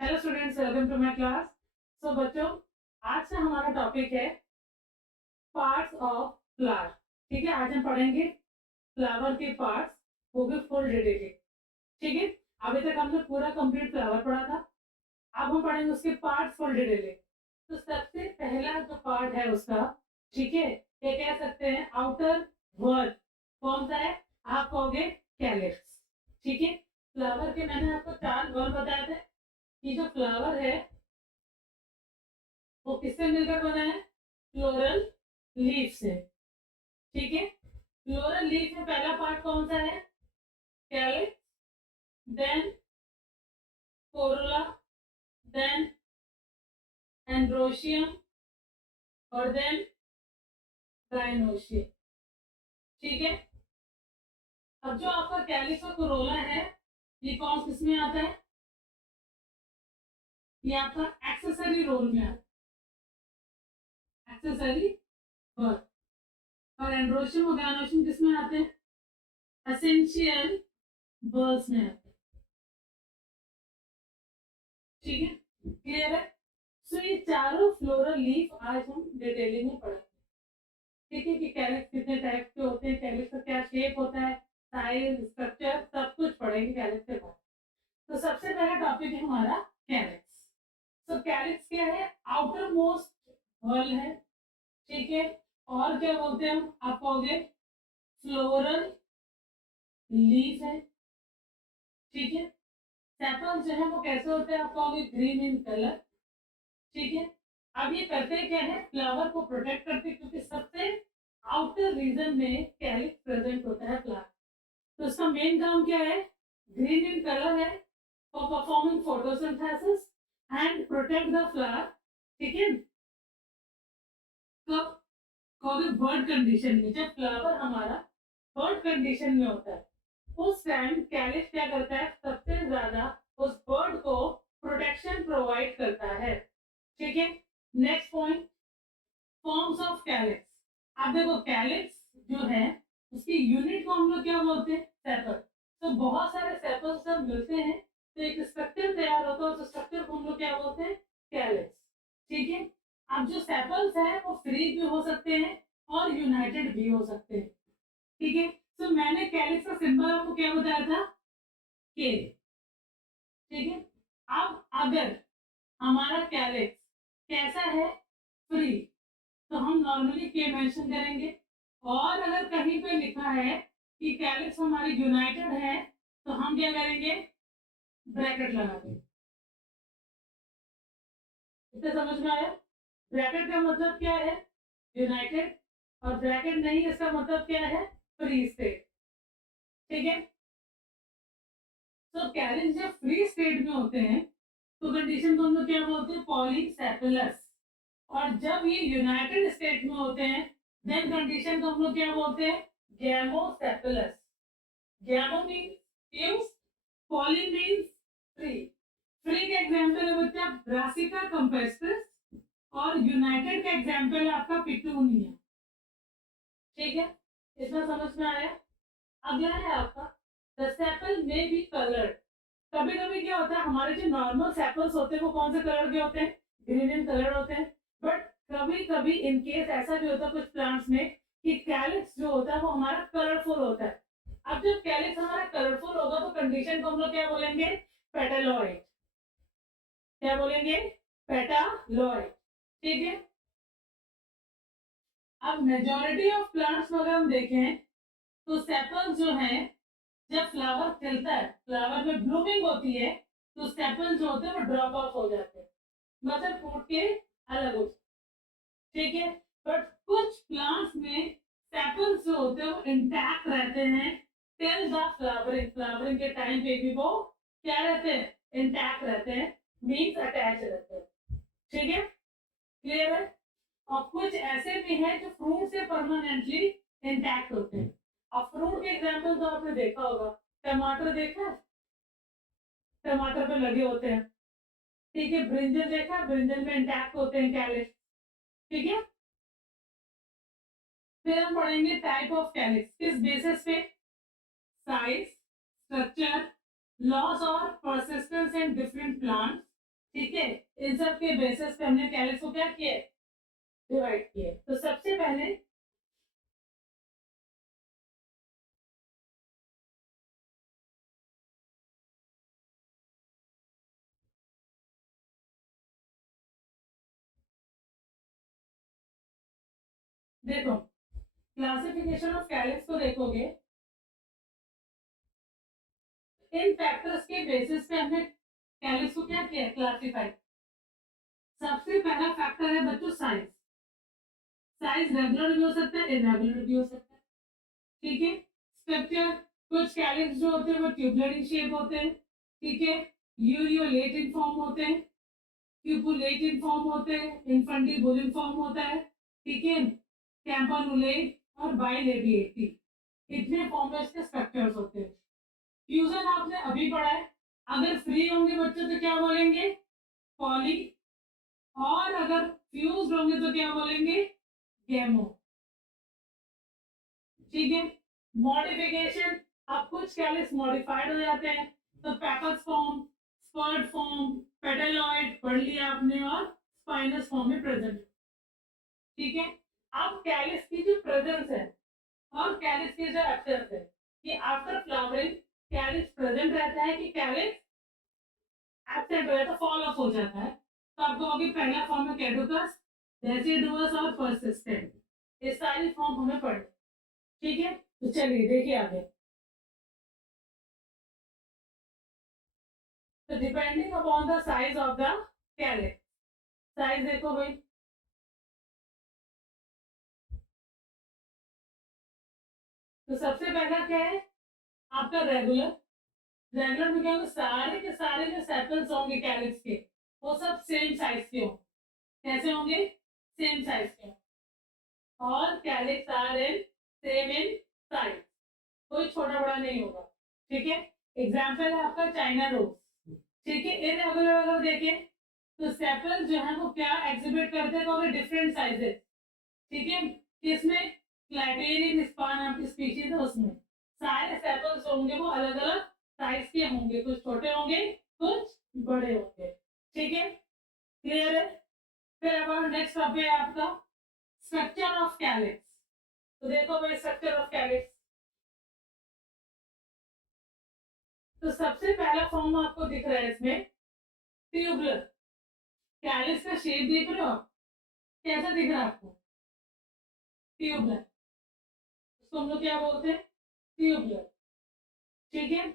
Hello students, welcome to my class. So बच्चों, आज का हमारा टॉपिक है पार्ट्स ऑफ फ्लावर। ठीक है, आज हम पढ़ेंगे फ्लावर के पार्ट्स, वो भी फुल डिटेल। ठीक है, अभी तक हमने पूरा कंप्लीट फ्लावर पढ़ा था। अब हम पढ़ेंगे उसके पार्ट्स फुल डिटेल। तो सबसे पहला जो पार्ट है उसका, ठीक है, ये कह सकते हैं आउटर वर्ड। कौन सा है? आप कहोगे कैलिक्स। ठीक है, फ्लावर के मैंने आपको 4 वर्ड बताए थे कि जो फ्लावर है वो किससे मिलकर बना है? फ्लोरल लीफ से। ठीक है, फ्लोरल लीफ में पहला पार्ट कौन सा है? Calyx, then corolla, then androecium और देन गाइनोशियम। ठीक है, अब जो आपका कैलिक्स और कोरोला है, ये कौन किस में आता है? ये आपका एक्सेसरी रोल में आता है, एक्सेसरी वर्ड। और एंड्रोशियम और गाइनोशियम किस में आते हैं? एसेंशियल वर्ड्स में आते हैं। ठीक है, क्लियर है? सो ये चारों फ्लोरल लीफ आज हम डिटेलिंग में पढ़ेंगे। ठीक है, कि कैलिक्स कितने टाइप के होते हैं, कैलिक्स का क्या शेप होता है, साइज, स्ट्रक्चर, सब कुछ पढ़ेंगे कैलिक्स के बाद। तो सबसे पहला टॉपिक है हमारा कैलिक्स। तो कैलिक्स क्या है? आउटर मोस्ट वॉल है। ठीक है, और क्या बोलते हैं हम? आप कहोगे फ्लोरल लीफ है। ठीक है, सेपल्स जो है वो कैसे होते हैं? आप कहोगे ग्रीन इन कलर। ठीक है, अब ये करते क्या है? फ्लावर को प्रोटेक्ट करते, क्योंकि सबसे आउटर रीजन में कैलिक्स प्रेजेंट होता है फ्लावर। तो इसका मेन काम क्या है? ग्रीन इन कलर है, for performing photosynthesis and protect the flower. ठीक है, कब? कभी बर्ड कंडीशन में, जब फ्लावर हमारा बर्ड कंडीशन में होता है, उस टाइम कैलिक्स क्या करता है? सबसे ज्यादा उस बर्ड को प्रोटेक्शन प्रोवाइड करता है। ठीक है, next point, forms of calyx. अब देखो, कैलिक्स जो है उसकी यूनिट को हम लोग क्या बोलते हैं? सेपल। तो बहुत सारे सेपल सब मिलते हैं तो एक स्ट्रक्चर तैयार होता है, उस स्ट्रक्चर को हम लोग क्या बोलते हैं? कैलिक्स। ठीक है, अब जो सेपल्स है वो फ्री भी हो सकते हैं और यूनाइटेड भी हो सकते हैं। ठीक है, तो मैंने कैलिक्स का सिंबल आपको क्या बताया था? के। ठीक है, अब अगर हमारा कैलिक्स कैसा है? फ्री, तो हम नॉर्मली के मेंशन करेंगे। और अगर कहीं पे लिखा है कि कैलिक्स हमारी यूनाइटेड है, तो हम क्या करेंगे? ब्रैकेट लगा देंगे। इतना समझ में आया? ब्रैकेट का मतलब क्या है? यूनाइटेड। और ब्रैकेट नहीं, इसका मतलब क्या है? Free state. ठीक है, तो कैलिक्स जब फ्री स्टेट में होते हैं तो कंडीशन को हम लोग क्या बोलते हैं? पॉलीसेफेलस। और जब ये यूनाइटेड स्टेट में होते हैं, देन कंडीशन को हम लोग क्या बोलते हैं? Gamosepalous. Gamo means fuse, poly means free. Free का एग्जांपल है बच्चा ब्रासिका कैम्पेस्ट्रिस, और यूनाइटेड का एग्जांपल है आपका पिटूनिया। ठीक है, इतना समझ में आया? अगला है आपका द सेपल में बी कलर्ड। कभी कभी क्या होता है, हमारे जो नॉर्मल सेपल्स होते हैं वो कौन से कलर के होते हैं? ग्रीन इन कलर होते हैं। बट कभी कभी इन केस ऐसा भी होता है कुछ प्लांट्स में कि कैलिक्स जो होता है वो हमारा कलरफुल होता है। अब जब कैलिक्स हमारा कलरफुल होगा तो कंडीशन को हम लोग क्या बोलेंगे? पेटालॉइड। क्या बोलेंगे? पेटालॉइड। ठीक है, अब मेजोरिटी ऑफ प्लांट्स में अगर हम देखें तो सेपल्स जो है, जब फ्लावर खिलता है, फ्लावर में ब्लूमिंग होती है, तो सेपल्स जो होते हैं वो ड्रॉप ऑफ हो जाते हैं, मतलब फूट के अलग हो। ठीक है, बट कुछ प्लांट्स में सेपल्स जो होते हैं वो इंटैक्ट रहते हैं टिल द फ्लावरिंग। फ्लावरिंग के टाइम पे भी वो क्या रहते हैं? इंटैक्ट रहते हैं, मीन्स अटैच रहते हैं। ठीक है, क्लियर है? और कुछ ऐसे भी हैं जो फ्रूट से परमानेंटली इंटैक्ट होते हैं। अब फ्रूट के एग्जाम्पल तो आपने देखा होगा, टमाटर देखा है? टमाटर पे लगे होते हैं। ठीक है, ब्रिंजल देखा? ब्रिंजल में इंटैक्ट होते हैं कैलिक्स। ठीक है, फिर हम पढ़ेंगे टाइप ऑफ कैलिक्स, किस बेसिस पे? साइज, स्ट्रक्चर, लॉस और परसिस्टेंस इन डिफरेंट प्लांट्स, ठीक है, इन सब के बेसिस पे हमने कैलिक्स को क्या किया, डिवाइड किया। तो सबसे पहले देखो, क्लासिफिकेशन ऑफ कैलिक्स को देखोगे, इन फैक्टर्स के बेसिस पे हमने कैलिक्स को क्या किया, क्लासिफाई। सबसे पहला फैक्टर है बच्चों साइज। साइज रेगुलर भी हो सकता है, इरेगुलर भी हो सकता है। ठीक है, स्ट्रक्चर, कुछ कैलिक्स जो होते हैं वो ट्यूबुलर इन शेप होते हैं। ठीक है, यूरियोलेट इन फॉर्म होते हैं, क्यूपुलेट इन फॉर्म होते हैं, इन्फंडिबुल इन फॉर्म होता है। ठीक है, कैम्पानुलेट और बाइलेबिएटी, इतने फॉर्म में इसके स्ट्रक्चर्स होते हैं। फ्यूजन आपने अभी पढ़ा है, अगर फ्री होंगे बच्चों तो क्या बोलेंगे, पॉली, और अगर फ्यूज होंगे तो क्या बोलेंगे, गैमो। ठीक है, मॉडिफिकेशन, अब कुछ कैलिक्स मॉडिफाइड हो जाते हैं, तो पैपल्स फॉर्म, स्पर्ड फॉर्म, पेटलॉइड पढ़ लिया आपने, और स्पाइनस फॉर्म में प्रेजेंट। ठीक है, अब कैलिक्स की जो प्रेजेंस है और कैलिक्स के जो एब्सेंस है, कि आफ्टर फ्लावरिंग कैलिक्स प्रेजेंट रहता है कि कैलिक्स एब्सेंट हो जाता है, फॉल ऑफ हो जाता है। तो आप कहोगे पहला फॉर्म है कैडुकस, डेसिडुअस और पर्सिस्टेंट, ये सारी फॉर्म हमें पढ़। ठीक है, तो चलिए देखिए आगे। तो depending upon the size of the calyx, size देखो भाई, तो सबसे पहला क्या है आपका रेगुलर। रेगुलर में क्या होगा, सारे के सारे जो सेपल्स होंगे कैलिक्स के, वो सब सेम साइज के होंगे। कैसे होंगे, सेम साइज के। और calyx are in same in size, कोई छोटा बड़ा नहीं होगा। ठीक है, एग्जाम्पल है आपका चाइना रोज। ठीक है, इरेगुलर अगर देखें तो सेपल जो है वो क्या एग्जिबिट करते हैं, डिफरेंट साइजेस। ठीक है, इसमें क्लाइटेरियन स्पान आपकी स्पीशीज है, उसमें सारे सेपल्स होंगे वो अलग अलग साइज के होंगे, कुछ छोटे होंगे कुछ बड़े होंगे। ठीक है, क्लियर है। फिर अब नेक्स्ट टॉपिक है आपका स्ट्रक्चर ऑफ कैलिक्स। तो देखो भाई, स्ट्रक्चर ऑफ कैलिक्स, तो सबसे पहला फॉर्म आपको दिख रहा है इसमें, ट्यूबुलर। कैलिक्स का शेप देख रहे हो आप, कैसा दिख रहा है आपको, ट्यूबुलर, उसको हम लोग क्या बोलते हैं, ट्यूबुलर। ठीक है,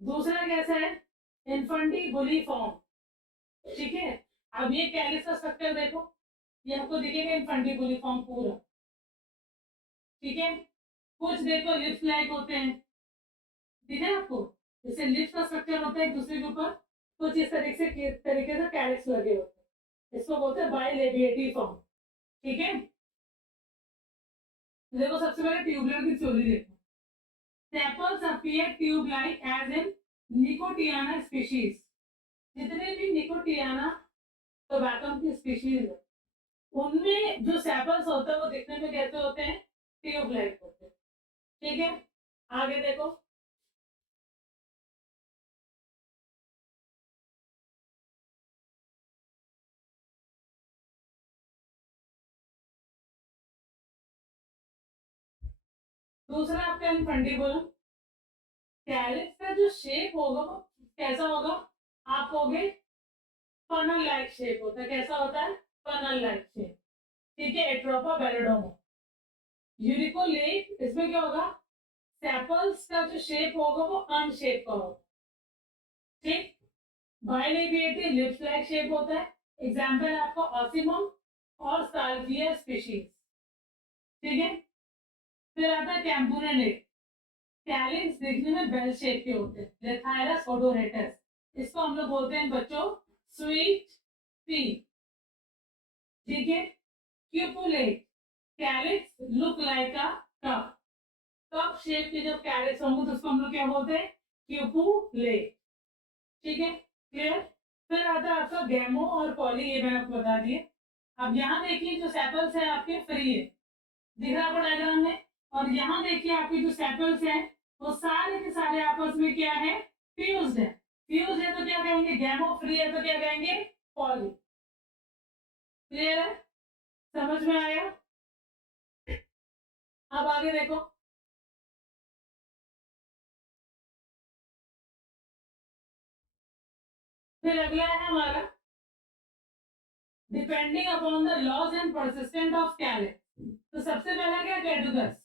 दूसरा कैसा है, इन्फंडिबुली फॉर्म। ठीक है, अब ये कैलिक्स का स्ट्रक्चर देखो, ये आपको दिखेगा इन्फंडिबुली फॉर्म पूरा। ठीक है, कुछ देखो लिप्स लाइक होते हैं, ठीक है आपको, जैसे लिप्स का स्ट्रक्चर होता है एक दूसरे के ऊपर, कुछ इस तरीके से कैलिक्स लगे होते हैं, इसको बोलते हैं बाइलेबिएटी फॉर्म। ठीक है, देखो सबसे पहले ट्यूबुलर की थ्योरी देखो, sepals appear tube like as in Nicotiana species. जितने भी निकोटियाना टोबैकम की स्पीशीज है, उनमें जो सेपल्स होते हैं वो दिखने में कैसे होते हैं, ट्यूब लाइक होते हैं। ठीक है, आगे देखो, दूसरा आपका इनफंडिबुलम। कैलिक्स का जो शेप होगा वो कैसा होगा, आप कहोगे फनल लाइक शेप होता है, कैसा होता है, फनल लाइक शेप। ठीक है, एट्रोपा बेलोडोमा। यूरिकोलेट, इसमें क्या होगा, सेपल्स का जो शेप होगा वो अनशेप का होगा। ठीक, बाइलेबिएटी लिप्स लाइक शेप होता है, एग्जाम्पल आपका ऑसिमम और साल्विया स्पीशीज। ठीक है, फिर आता है कैम्पुरेनेट। कैलिक्स देखने में बेल शेप के होते हैं, लेथायरस ओडोरेटस, इसको हम लोग बोलते हैं बच्चों स्वीट पी। ठीक है, cupulate, calyx look like a cup, cup shape के जब कैलिक्स होंगे तो उसको हम लोग क्या बोलते हैं, क्यूपुलेट। ठीक है, क्लियर। फिर आता है आपका गैमो और पॉली, ये मैंने आपको बता दिए। अब यहाँ देखिए जो सेपल्स है आपके फ्री है, दिख रहा आपको डायग्राम में, और यहाँ देखिए आपके जो सेपल्स है वो सारे के सारे आपस में क्या है, फ्यूज्ड है। फ्यूज है तो क्या कहेंगे गैमो, फ्री है तो क्या कहेंगे पॉली। क्लियर है, समझ में आया। अब आगे देखो, फिर अगला है हमारा depending upon the loss and persistent of calyx. तो सबसे पहला क्या कैडुकस,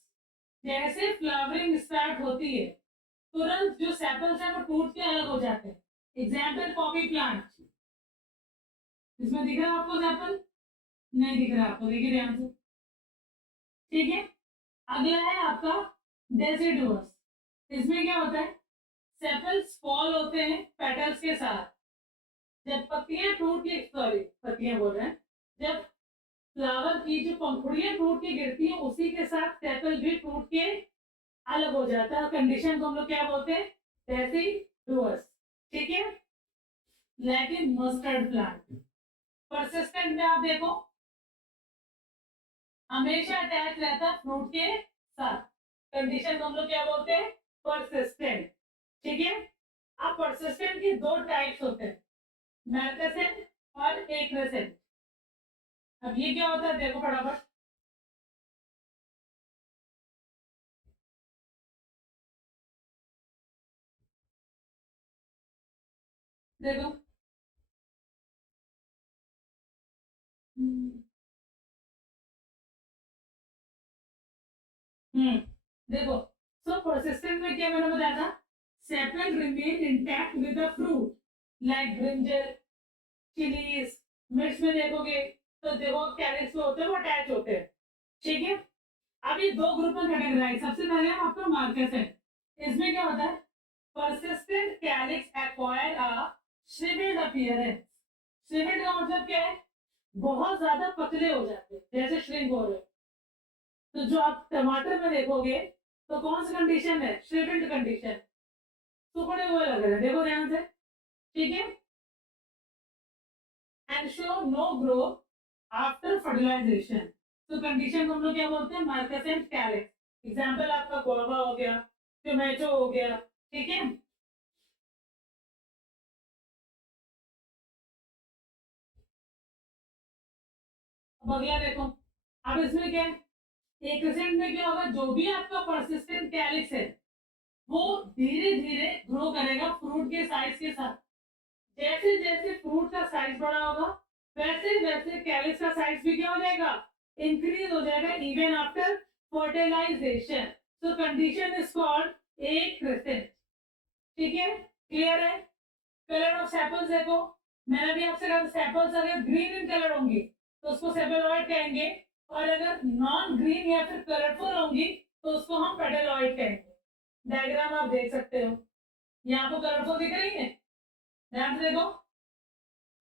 जैसे फ्लावरिंग स्टार्ट होती है तुरंत जो सेपल्स है वो टूट के अलग हो जाते हैं। एग्जाम्पल पॉपी प्लांट, इसमें दिख रहा है आपको सेपल, नहीं दिख रहा आपको, देखिए ध्यान से। ठीक है, अगला है आपका डेसिडुअस, इसमें क्या होता है सेपल्स फॉल होते हैं पेटल्स के साथ, जब पत्तियां टूट के, सॉरी पत्तियां बोल रहे हैं, जब फ्लावर की जो पंखुड़ियां टूट के गिरती है उसी के साथ सेपल भी टूट के अलग हो जाता है। कंडीशन को हम लोग क्या बोलते हैं डेसिडुअस। ठीक है, लेकिन मस्टर्ड प्लांट परसिस्टेंट में आप देखो हमेशा अटैच रहता है फ्रूट के साथ, कंडीशन को हम लोग क्या बोलते हैं परसिस्टेंट। ठीक है, अब परसिस्टेंट की दो टाइप्स होते हैं, मैर्केसेंट और एक्रेसेंट। अब ये क्या होता है देखो फटाफट, देखो हम्म देखो, सो परसिस्टेंट में क्या मैंने बताया था, sepal remain intact with the fruit like brinjal, chillies, मिर्च में देखोगे तो देखो कैरेट्स में होते हैं वो अटैच होते हैं। ठीक है, अब ये दो ग्रुप में कैटेगराइज, सबसे पहले है आपका मार्केसेंट, इसमें क्या होता है persistent calyx acquire a shriveled appearance। shriveled का मतलब क्या है बहुत ज्यादा पतले हो जाते हैं, जैसे श्रिंक हो रहे। तो जो आप टमाटर में देखोगे तो कौन सी कंडीशन है श्रिवेल्ड कंडीशन, सुखड़े हुए लग रहे हैं, देखो ध्यान से। ठीक है, and show no growth after fertilization, तो कंडीशन को हम लोग क्या बोलते हैं मार्केसेंट कैलिक्स। एग्जांपल आपका गुआवा हो गया, टोमेटो हो गया। ठीक है, अब अगला देखो, अब इसमें क्या है एक परसेंट में क्या होगा, जो भी आपका परसिस्टेंट कैलिक्स है वो धीरे धीरे ग्रो करेगा फ्रूट के साइज के साथ। जैसे जैसे फ्रूट का साइज बड़ा होगा वैसे वैसे कैलिक्स का साइज भी क्या हो जाएगा इंक्रीज हो जाएगा even after fertilization. So condition is called accrescent. ठीक है, क्लियर है। कलर ऑफ सेपल्स देखो, मैंने भी आपसे कहा सेपल्स अगर ग्रीन इन कलर होंगी तो उसको सेपेलॉइड कहेंगे, और अगर नॉन ग्रीन या फिर कलरफुल होंगी तो उसको हम पेटलॉइड कहेंगे। डायग्राम आप देख सकते हो, यहाँ आपको कलरफुल दिख रही है, ध्यान से देखो,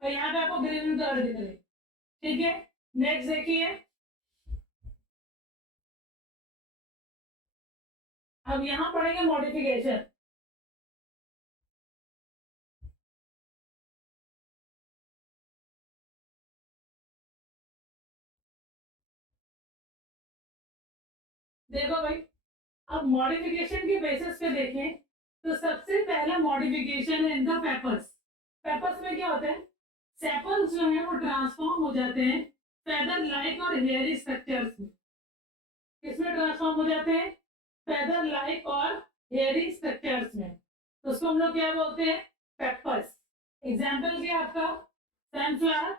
और यहाँ पे आपको ग्रीन कलर दिख रही है। ठीक है, नेक्स्ट देखिए, अब यहाँ पढ़ेंगे मॉडिफिकेशन। देखो भाई, अब मॉडिफिकेशन के बेसिस पे देखें तो सबसे पहला मॉडिफिकेशन है इनका पेपर्स। पेपर्स में क्या होता है सेपल्स जो है वो ट्रांसफॉर्म हो जाते हैं फेदर लाइक और हेयरी स्ट्रक्चर्स में। किसमें ट्रांसफॉर्म हो जाते हैं फेदर लाइक और हेयरी स्ट्रक्चर्स में, तो उसको हम लोग क्या बोलते हैं पेपर्स। एग्जाम्पल क्या आपका सनफ्लावर,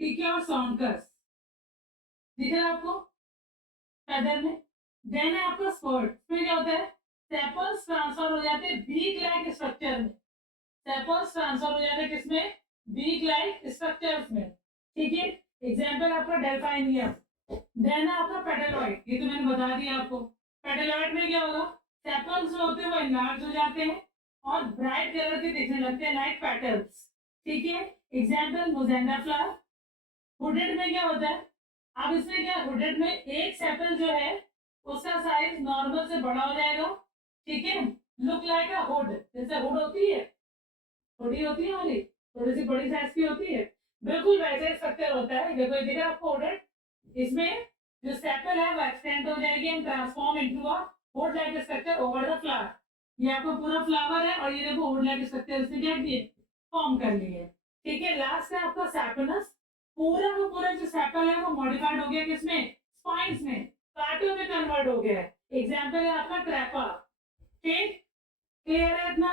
टीके और सॉन्कर्स, दिख रहा है आपको फेदर में। देन है आपका स्पर्ट, इसमें क्या होता है सेपल्स ट्रांसफर हो जाते हैं बीक लाइक स्ट्रक्चर में। सेपल्स ट्रांसफर हो जाते हैं किसमें बीक लाइक स्ट्रक्चर्स में। ठीक है, एग्जांपल आपका डेल्फाइनियम। देन है आपका पेटलॉइड, ये तो मैंने बता दिया आपको। पेटलॉइड में क्या होगा सेपल्स जो होते हैं वो इनलार्ज हो जाते हैं और ब्राइट कलर के दिखने लगते हैं लाइक पेटल्स। ठीक है, एग्जांपल मोजेंडा फ्लावर। हुडेड में क्या होता है, अब इसमें क्या हुडेड में एक सेपल जो है उसका साइज नॉर्मल से बड़ा हो जाएगा। ठीक है, लुक लाइक अ हुड, जैसे हुड होती है, हुडी होती है हमारी, थोड़ी सी बड़ी साइज की होती है, बिल्कुल वैसे स्ट्रक्चर होता है। देखो ये दिख रहा है आपको हुडेड, इसमें जो सेपल है वो एक्सटेंड हो जाएगी and transform into a hood like structure over the flower. ये आपका पूरा फ्लावर है और ये देखो वुड लाइक स्ट्रक्चर इसने क्या किए, फॉर्म कर लिए। ठीक है, लास्ट है आपका सैपनस। पूरा का पूरा जो सैपल है वो मॉडिफाइड हो गया किसमें, स्पाइन्स में, कांटों में कन्वर्ट हो गया है। एग्जाम्पल है आपका ट्रैपा। ठीक, क्लियर है इतना,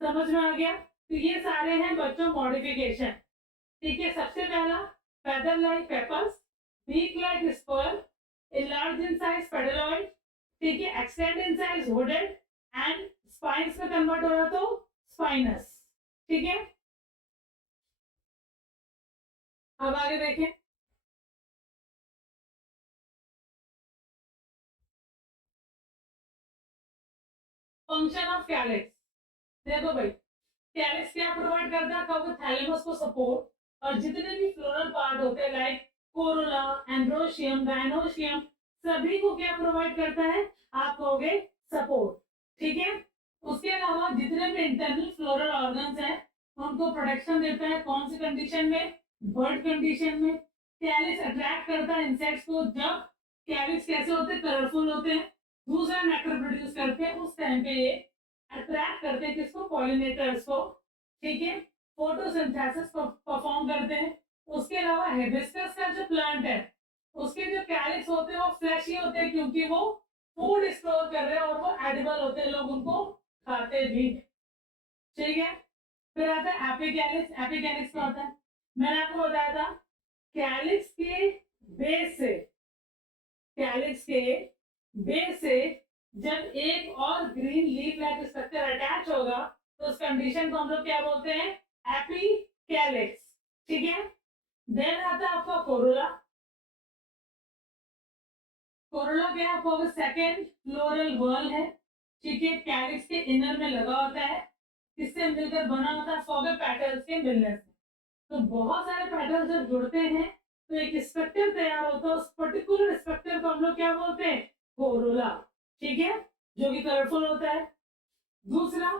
समझ में आ गया। तो ये सारे हैं बच्चों मॉडिफिकेशन। ठीक है, सबसे पहला feather like peppers, beak like spur, enlarge in size peduloid, ठीक है, extend in size hooded and spines में कन्वर्ट हो रहा तो spinous। ठीक है, अब आगे देखें। फंक्शन ऑफ कैलिक्स, देखो भाई कैलिक्स क्या प्रोवाइड करता है, आपको थैलेमस को सपोर्ट और जितने भी फ्लोरल पार्ट होते हैं लाइक कोरोला, एंड्रोशियम, गायनोशियम, सभी को क्या प्रोवाइड करता है, आप कहोगे सपोर्ट। ठीक है, उसके अलावा जितने भी इंटरनल फ्लोरल ऑर्गन्स हैं उनको प्रोटेक्शन देता है। कौन सी कंडीशन में, बर्ड कंडीशन में। कैलिक्स अट्रैक्ट करता है इंसेक्ट्स को, जब कैलिक्स कैसे होते हैं, कलरफुल होते हैं, दूसरा नेक्टर प्रोड्यूस करते हैं, उस टाइम पे ये अट्रैक्ट करते हैं किसको, पॉलिनेटर्स को। ठीक है, फोटोसिंथेसिस परफॉर्म करते हैं। उसके अलावा हिबिस्कस का जो प्लांट है उसके जो कैलिक्स होते हैं वो फ्लैशी होते हैं क्योंकि वो फूड स्टोर कर रहे हैं और वो एडिबल होते हैं, लोग उनको खाते भी। ठीक है, फिर आता है एपिकैलिक्स। एपिकैलिक्स क्या होता है, मैंने आपको बताया था कैलिक्स के बेस से, कैलिक्स के बेस से जब एक और green leaf like structure attach होगा तो उस कंडीशन को हम लोग क्या बोलते हैं, एपिकैलिक्स। ठीक है, देन आता है आपका कोरोला। कोरोला क्या आपको सेकेंड फ्लोरल वर्ल है। ठीक है, कैलिक्स के इनर में लगा होता है, किससे मिलकर बना होता है, फॉगे पेटल्स के मिलने से। तो बहुत सारे पेटल्स जब जुड़ते हैं तो एक स्ट्रक्चर तैयार होता है, उस पर्टिकुलर स्ट्रक्चर को हम लोग क्या बोलते हैं, कोरोला। ठीक है, जो कि कलरफुल होता है। दूसरा,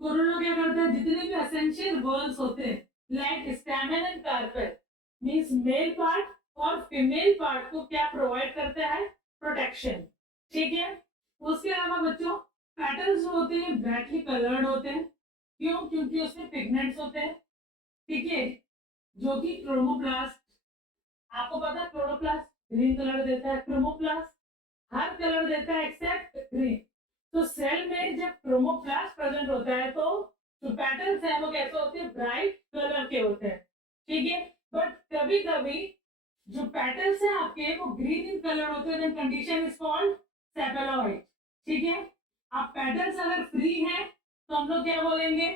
कोरोला क्या करता है, जितने भी एसेंशियल वर्ल्स होते हैं like stamen and carpel, means male part और फीमेल पार्ट को क्या प्रोवाइड करता है, प्रोटेक्शन। ठीक है, उसके अलावा बच्चों पेटल्स जो होते हैं ब्राइटली कलर्ड होते हैं, क्यों, क्योंकि उसमें पिगमेंट्स होते हैं। ठीक है, जो कि क्रोमोप्लास्ट, आपको पता है क्लोरोप्लास्ट ग्रीन कलर देता है, क्रोमोप्लास्ट हर कलर देता है एक्सेप्ट ग्रीन। तो सेल में जब क्रोमोप्लास्ट प्रेजेंट होता है तो जो पैटर्न्स है वो कैसे होते हैं, ब्राइट कलर के होते हैं। ठीक है, बट कभी कभी जो पैटर्न्स है आपके वो ग्रीन इन कलर होते हैं, कंडीशन इज कॉल्ड सेपेलॉइड। ठीक है, अब पैटर्न्स अगर फ्री है तो हम लोग क्या बोलेंगे,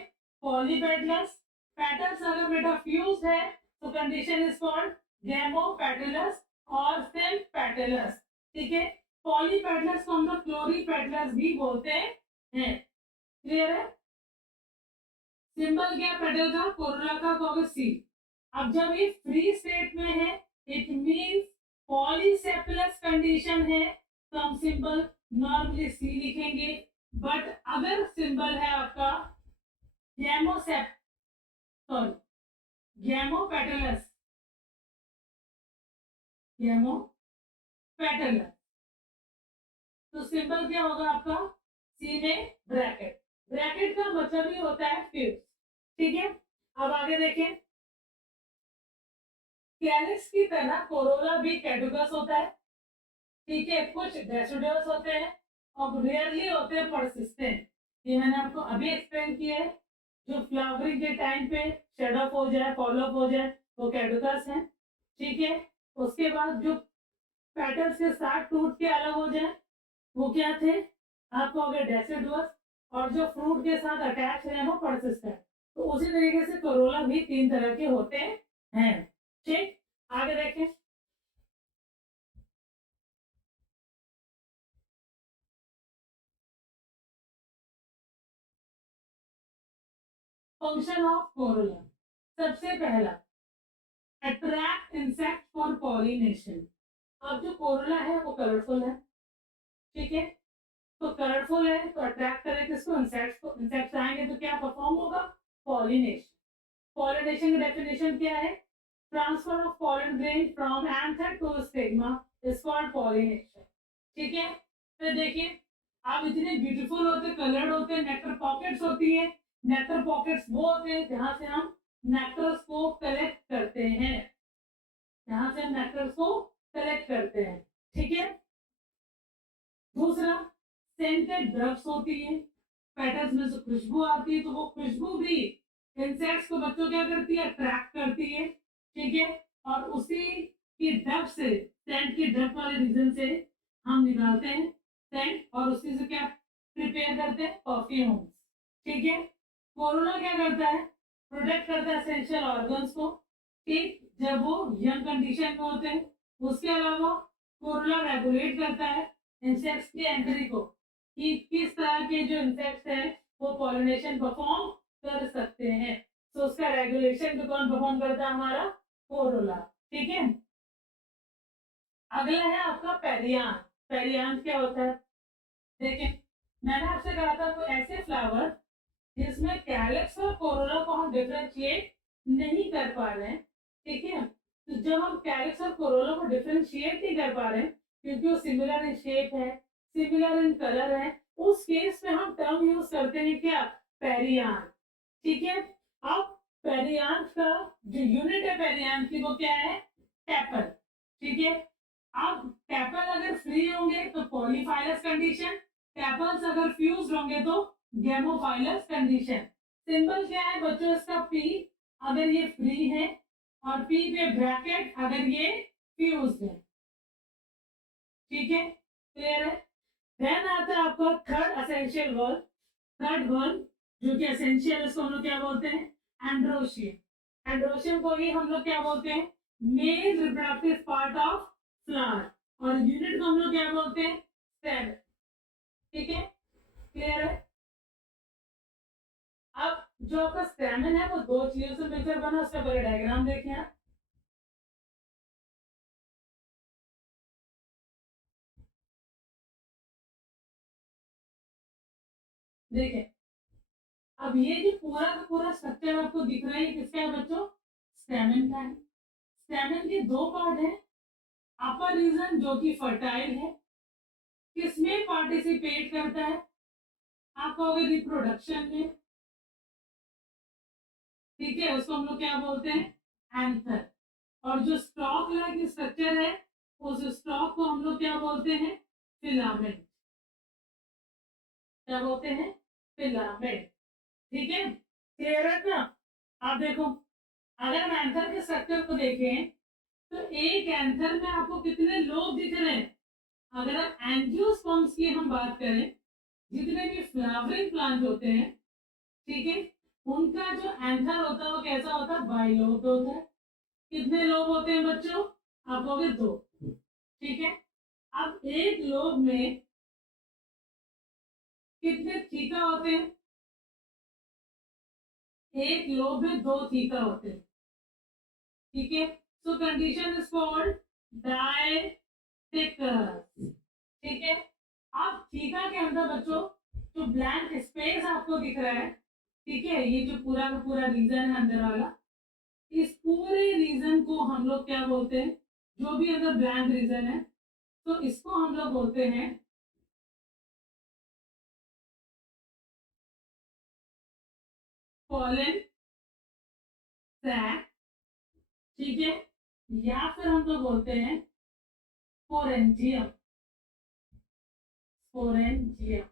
पॉलीपेटलस। पैटर्न्स अगर बेटा फ्यूज है तो कंडीशन इज कॉल्ड गैमोपेटलस और सिम्पेटलस। ठीक है, पॉलीपेटलस को हम लोग क्लोरीपेटलस भी बोलते हैं। क्लियर है, सिंबल क्या पेटल का, कोरोला का, कहोगे सी। अब जब ये फ्री स्टेट में है इट मींस पॉलीसेपलस कंडीशन है तो हम सिंबल नॉर्मली सी लिखेंगे। बट अगर सिंबल है आपका गैमोसेप, सॉरी गैमोपेटलस, गैमोपेटलस, तो सिंबल क्या होगा आपका, सी में ब्रैकेट। ब्रैकेट का मतलब ही होता है फ्यूज। ठीक है, अब आगे देखें, कैलिक्स की तरह कोरोला भी कैडुकस होता है। ठीक है, कुछ डेसिडुअस होते हैं और रेयरली होते हैं पर्सिस्टेंट। ये मैंने आपको अभी एक्सप्लेन किया है, जो फ्लावरिंग के टाइम पे शेड ऑफ हो जाए, फॉलो अप हो जाए, वो कैडुकस है। ठीक है, उसके बाद जो पेटल्स के साथ टूट के अलग हो जाए वो क्या थे, आप कहोगे डेसिडुअस, और जो फ्रूट के साथ अटैच है वो पर्सिस्टेंट। तो उसी तरीके से कोरोला भी तीन तरह के होते हैं। ठीक, आगे देखें। फंक्शन ऑफ कोरोला, सबसे पहला अट्रैक्ट इंसेक्ट फॉर पॉलिनेशन। अब जो कोरोला है वो कलरफुल है। ठीक है, तो कलरफुल है तो अट्रैक्ट करें किसको, इंसेक्ट्स को। इंसेक्ट्स आएंगे तो क्या परफॉर्म होगा, पॉलिनेशन। पॉलिनेशन की डेफिनेशन क्या है, transfer of pollen grain from anther to stigma is called pollination. ठीक है, फिर देखिए आप इतने ब्यूटीफुल होते, कलर्ड होते, नेक्टर पॉकेट्स होती है। नेक्टर पॉकेट्स वो होते हैं जहां से हम नेक्टर्स को कलेक्ट करते हैं, जहां से हम नेक्टर्स को कलेक्ट करते हैं। ठीक है। दूसरा, सेंटेड ड्रग्स होती है, पेटल्स में से खुशबू आती है, तो वो खुशबू भी इंसेक्ट्स को बच्चों क्या करती है, अट्रैक्ट करती है। ठीक है। और उसी की ड्रग से, सेंट की ड्रग वाले रीजन से हम निकालते हैं सेंट, और उसी से क्या प्रिपेयर करते हैं, परफ्यूम। ठीक है। कोरोना क्या करता है, प्रोटेक्ट करता है एसेंशियल ऑर्गन्स को, ठीक, जब वो यंग कंडीशन में होते हैं। उसके अलावा कोरोना रेगुलेट करता है इंसेक्ट्स की एंट्री को, कि किस तरह के जो इंसेक्ट्स हैं वो पॉलिनेशन परफॉर्म कर सकते हैं। तो उसका रेगुलेशन भी कौन परफॉर्म करता है, हमारा कोरोला। ठीक है। अगला है आपका पेरियान। पेरियान क्या होता है, देखिए मैंने आपसे कहा था कोई ऐसे फ्लावर जिसमें कैलिक्स और कोरोला को हम डिफरेंशिएट नहीं कर पा रहे हैं। ठीक है। तो जब हम कैलिक्स और कोरोला को डिफरेंशिएट नहीं कर पा रहे हैं, क्योंकि वो सिमिलर इन शेप है, सिमिलर इन कलर है, उस केस में हम टर्म यूज करते हैं क्या, पेरियान। ठीक है। अब पेरियान का जो यूनिट है पेरियान की वो क्या है, टेपल। ठीक है। अब टेपल अगर फ्री होंगे तो पॉलीफाइलस कंडीशन, टेपल्स अगर फ्यूज होंगे तो गेमोफाइलस कंडीशन। सिंबल क्या है बच्चों इसका, पी अगर ये फ्री है, और पी पे ब्रैकेट अगर ये फ्यूज है। ठीक है, क्लियर है। देन आता है आपका third essential word. Third word जो कि एसेंशियल, इसको हम लोग क्या बोलते हैं, एंड्रोशियम। एंड्रोशियम को ही हम लोग क्या बोलते हैं, male reproductive part of flower, और यूनिट को हम लोग क्या बोलते हैं, स्टेम। ठीक है, क्लियर है। अब जो आपका स्टेमन है वो दो चीजों से मिलकर बना, उसका पहले डायग्राम देखें आप। देखिए, अब ये जो पूरा का पूरा स्ट्रक्चर आपको दिख रहा है, किसका है बच्चों, स्टेमन का है। स्टेमन के दो पार्ट है, अपर रीजन जो कि फर्टाइल है, किसमें पार्टिसिपेट करता है, आप कहोगे रिप्रोडक्शन में। ठीक है, उसको हम लोग क्या बोलते हैं, एंथर। और जो स्टॉक लाइक स्ट्रक्चर है, उस स्टॉक को हम लोग क्या बोलते हैं, फिलामेंट। क्या बोलते हैं, फिलामेंट। ठीक है, क्लियर है ना। आप देखो, अगर हम एंथर के स्ट्रक्चर को देखें तो एक एंथर में आपको कितने लोब दिख रहे हैं। अगर हम एंजियोस्पर्म्स की हम बात करें, जितने भी फ्लावरिंग प्लांट होते हैं, ठीक है, उनका जो एंथर होता है वो कैसा होता है, बाइलोब होता है। कितने लोब होते हैं बच्चों, आप कहोगे दो। ठीक है। अब एक लोब में कितने थीका होते हैं, एक लोब में दो थीका होते हैं। ठीक है, सो कंडीशन इज कॉल्ड डायथिकस। ठीक है। अब थीका के अंदर बच्चों जो ब्लैंक स्पेस आपको दिख रहा है, ठीक है, ये जो पूरा का पूरा रीजन है अंदर वाला, इस पूरे रीजन को हम लोग क्या बोलते हैं, जो भी अंदर ब्लैंक रीजन है, तो इसको हम लोग बोलते हैं पॉलन सैक। ठीक है, या फिर हम लोग बोलते हैं स्पोरेंजियम। स्पोरेंजियम।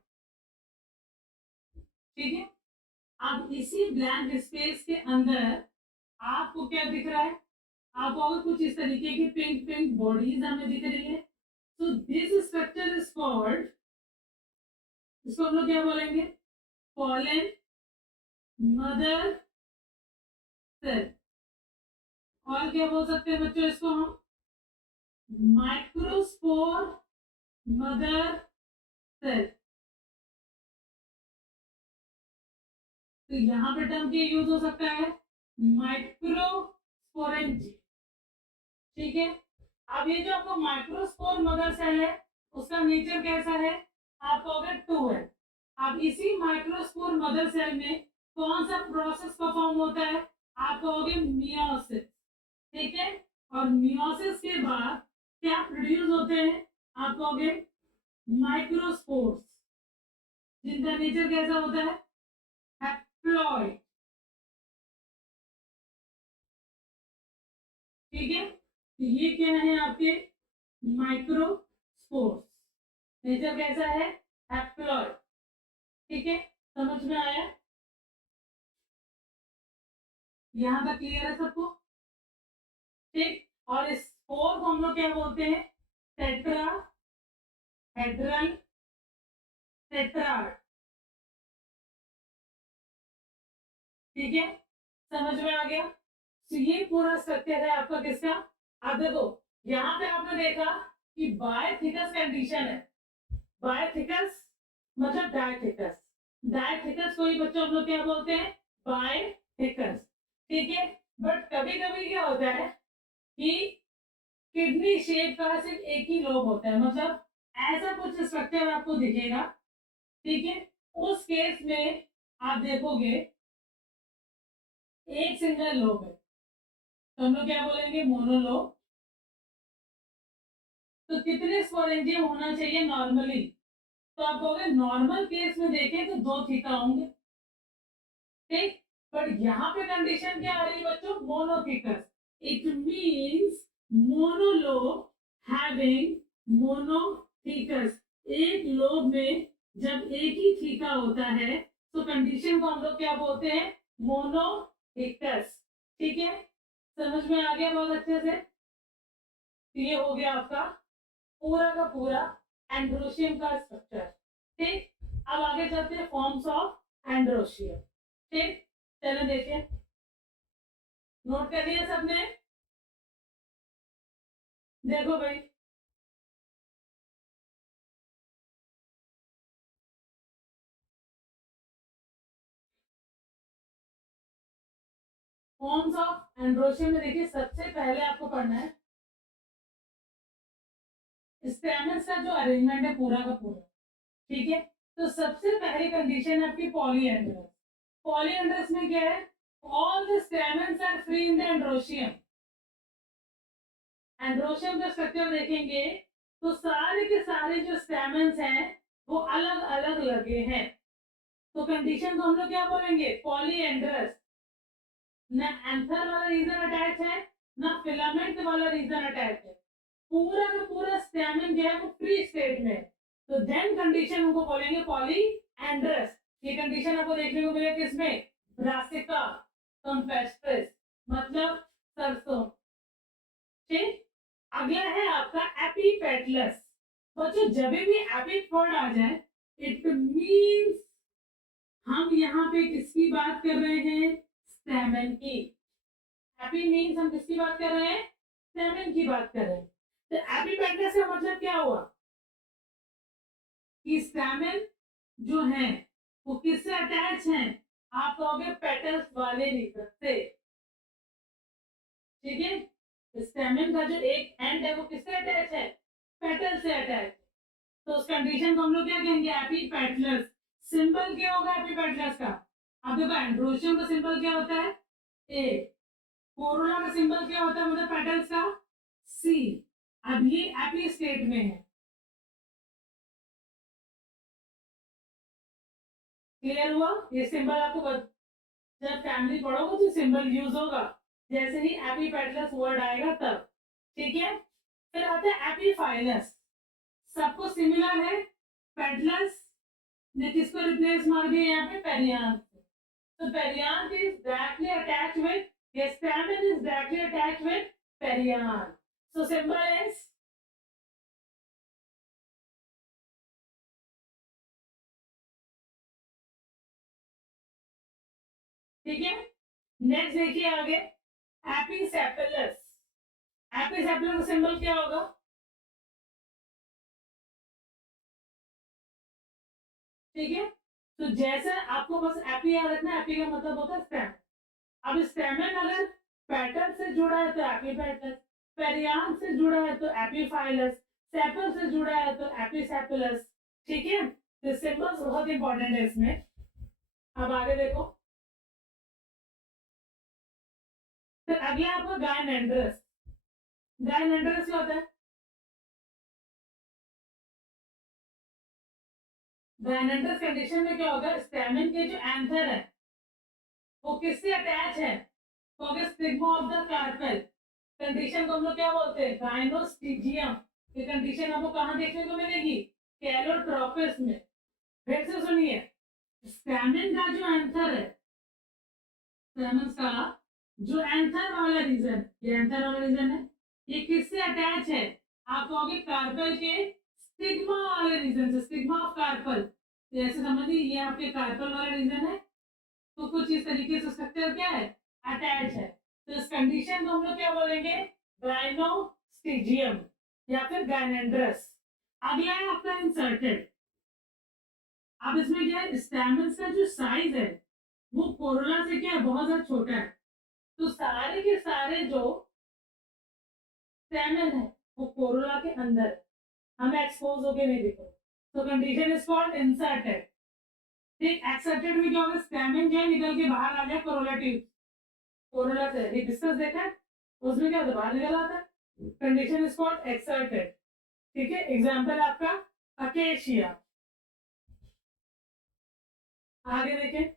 ठीक है। अब इसी ब्लैंक स्पेस के अंदर आपको क्या दिख रहा है, आपको अगर कुछ इस तरीके की पिंक पिंक बॉडीज हमें दिख रही है, तो दिस स्ट्रक्चर इज कॉल्ड, इसको हम लोग क्या बोलेंगे, पॉलन मदर सेल। और क्या बोल सकते हैं बच्चों इसको हम, माइक्रोस्पोर मदर सेल। तो यहाँ पे टर्म के यूज हो सकता है माइक्रोस्पोरेंजी। ठीक है। अब ये जो आपको माइक्रोस्पोर मदर सेल है, उसका नेचर कैसा है, आप कहोगे टू है। अब इसी माइक्रोस्पोर मदर सेल में कौन सा प्रोसेस परफॉर्म होता है, आप कहोगे मियोसिस। ठीक है। और मियोसिस के बाद क्या प्रोड्यूस होते हैं, आप कहोगे माइक्रोस्पोर्स। जिनका नेचर कैसा होता है, हैप्लॉइड। ठीक है, तो ये क्या है आपके माइक्रोस्पोर्स, नेचर कैसा है, हैप्लॉइड। ठीक है, समझ में आया, यहाँ तक क्लियर है सबको। ठीक, और इस स्पोर को हम लोग क्या बोलते हैं, टेट्रा हेड्रल टेट्राड। ठीक है, समझ में आ गया। तो ये पूरा स्ट्रक्चर है आपका किसका। अब देखो, यहाँ पे आपने देखा कि बायथिकस कंडीशन है, बायथिकस मतलब डायथिकस, डायथिकस को ही बच्चों हम लोग क्या बोलते हैं, बायथिकस। ठीक है, बट कभी कभी क्या होता है कि किडनी शेप का सिर्फ एक ही लोब होता है, मतलब ऐसा कुछ स्ट्रक्चर आपको दिखेगा। ठीक है, उस केस में आप देखोगे एक सिंगल लोब है, तो हम लोग क्या बोलेंगे, मोनोलोब। तो कितने स्पोरेंजियम होना चाहिए नॉर्मली, तो आप कहोगे नॉर्मल केस में देखें तो 2 थीका होंगे। ठीक, बट यहाँ पे कंडीशन क्या आ रही है बच्चों, monothecous. It means monolobe having monothecous. एक लोब में जब एक ही थीका होता है तो कंडीशन को हम लोग क्या बोलते हैं, मोनोथीकस। ठीक है, समझ में आ गया बहुत अच्छे से। ये हो गया आपका पूरा का पूरा एंड्रोशियम का स्ट्रक्चर। ठीक, अब आगे चलते हैं फॉर्म्स ऑफ एंड्रोशियम। ठीक, चलो देखिए, नोट कर लिया सबने, देखो भाई, फॉर्म्स ऑफ एंड्रोशियम में देखिए सबसे पहले आपको पढ़ना है स्टेमन्स का जो अरेंजमेंट है पूरा का पूरा। ठीक है, तो सबसे पहली कंडीशन है आपकी पॉलीएंड्रस। पॉलीएंड्रस में क्या है, all the stamens are free in the androecium. Androecium का स्ट्रक्चर देखेंगे तो सारे के सारे जो स्टेमन्स हैं वो अलग अलग लगे हैं, तो कंडीशन को हम लोग क्या बोलेंगे, पॉलीएंड्रस। ना एंथर वाला रीजन अटैच है, ना फिलामेंट वाला रीजन अटैच है, पूरा का पूरा स्टेमन जो है वो फ्री स्टेट में, तो देन कंडीशन उनको बोलेंगे पॉलीएंड्रस। ये कंडीशन आपको देखने को मिलेगा किसमें, ब्रासिका कैम्पेस्ट्रिस, मतलब सरसों। ठीक, अगला है आपका एपीपेटलस। बच्चों जब भी एपीपोड आ जाए इट मींस हम यहाँ पे किसकी बात कर रहे हैं, स्टेमन की। एपी मींस हम किसकी बात कर रहे हैं, स्टेमन की बात कर रहे हैं। तो एपीपेटलस का मतलब क्या हुआ कि स्टेमन जो है वो किससे अटैच है, आप कहोगे पेटल्स वाले रीजन से। ठीक है, स्टेमन का जो एक एंड है वो किससे अटैच है, पेटल से अटैच है, तो उस कंडीशन को हम लोग क्या कहेंगे, एपीपेटलस। सिंबल क्या होगा एपीपेटलस का, अब देखो एंड्रोशियम का सिंबल क्या होता है, ए। कोरोना का सिंबल क्या होता है मतलब पेटल्स का, सी। अब ये एपी स्टेट में है। क्लियर हुआ, ये सिंबल आपको जब फैमिली पढ़ोगे तो सिंबल यूज होगा, जैसे ही एपीपेटलस वर्ड आएगा तब। ठीक है, फिर आता है एपीफाइलस, सबको सिमिलर है, पेटलस ने किसको रिप्लेस मार दिया यहाँ पे, perianth. So perianth is directly attached with, the stamen is directly attached with perianth. So symbol is, ठीक है। नेक्स्ट देखिए आगे, एपिसेपलस। एपिसेपलस का सिंबल क्या होगा, ठीक है। तो जैसे आपको बस एपी याद रखना, एपी का मतलब होता है स्टेम। अब स्टेमन अगर पेटल से जुड़ा है तो एपीपेटल, पेरियांथ से जुड़ा है तो एपीफाइलस, सेपल से जुड़ा है तो एपिसेपलस। ठीक है, तो सिंबल्स बहुत इंपॉर्टेंट है इसमें। अब आगे देखो, फिर अगला आपका गायनेंड्रस। गायनेंड्रस क्या होता है, गायनेंड्रस कंडीशन में क्या होगा, स्टैमेन के जो एंथर है वो किससे अटैच है, तो stigma of the carpel condition को हम लोग क्या बोलते हैं, गाइनोस्टिजियम। ये कंडीशन आपको कहाँ देखने को मिलेगी, कैलोट्रोपिस में। फिर से सुनिए, स्टैमेन का जो एंथर है, स्टैमेन का जो एंथर वाला रीजन, ये एंथर वाला रीजन है, ये किससे अटैच है, आप कहोगे कार्पल के स्टिग्मा वाले रीजन से, स्टिग्मा ऑफ कार्पल। जैसे समझिए ये आपके कार्पल वाला रीजन है, तो कुछ इस तरीके से स्ट्रक्चर क्या है, अटैच है। तो इस कंडीशन को हम लोग क्या बोलेंगे, गाइनोस्टिजियम या फिर गायनेंड्रस। अगला है आपका इंसर्टेड। अब इसमें क्या है, स्टैमेन्स का जो साइज है वो कोरोला से क्या है, बहुत ज्यादा छोटा है। तो सारे के सारे जो स्टैमेन है वो कोरोला के अंदर हमें एक्सपोज होके नहीं दिखे, तो कंडीशन इज कॉल्ड इंसर्टेड। ठीक, एक्सर्टेड में क्या होगा, स्टैमेन जो है निकल के बाहर आ जाए कोरोला ट्यूब, कोरोला से हिबिस्कस देखा है, उसमें क्या होता है, बाहर निकल आता है, कंडीशन इज कॉल्ड एक्सर्टेड। ठीक है, एग्जांपल आपका अकेशिया। आगे देखें,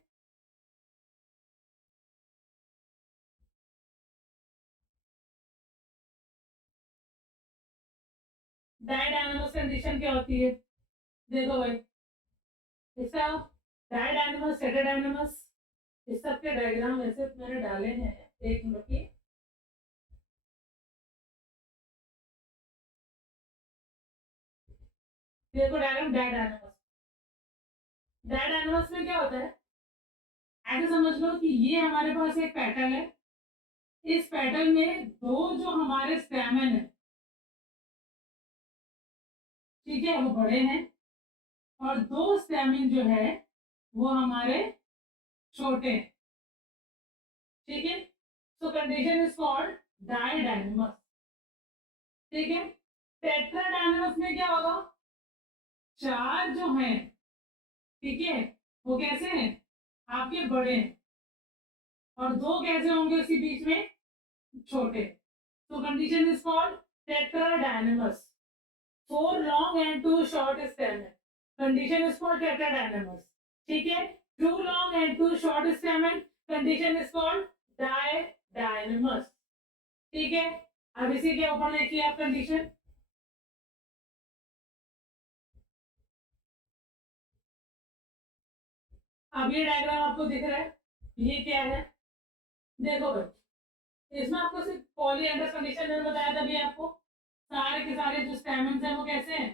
डायडायनामस कंडीशन क्या होती है, देखो भाई, इसका डायडायनामस, हेटेरोडायनामस, इस सब के डायग्राम वैसे मैंने डाले हैं, एक मिनट की। देखो डायग्राम डायडायनामस, डायडायनामस में क्या होता है, ऐसे समझ लो कि ये हमारे पास एक पेटल है, इस पेटल में दो जो हमारे स्टैमेन है, ठीक है, वो बड़े हैं, और दो स्टैमिन जो है वो हमारे छोटे हैं। ठीक है, सो कंडीशन इज कॉल्ड डायडायनामस। ठीक है, टेट्राडायनामस में क्या होगा, चार जो हैं, ठीक है, वो कैसे हैं, आपके बड़े हैं, और दो कैसे होंगे इसी बीच में, छोटे। तो condition is called tetradynamous. Four long and two short stamen, condition is called tetradynamous. ठीक है, two long and two short stamen, condition is called didynamous. ठीक है, अब इसी के ऊपर देखिए आप कंडीशन, अब ये डायग्राम आपको दिख रहा है, ये क्या है, देखो भाई, इसमें आपको सिर्फ पॉली एंडस कंडीशन में बताया था भी आपको, सारे के सारे जो स्टैमेंस हैं वो कैसे हैं,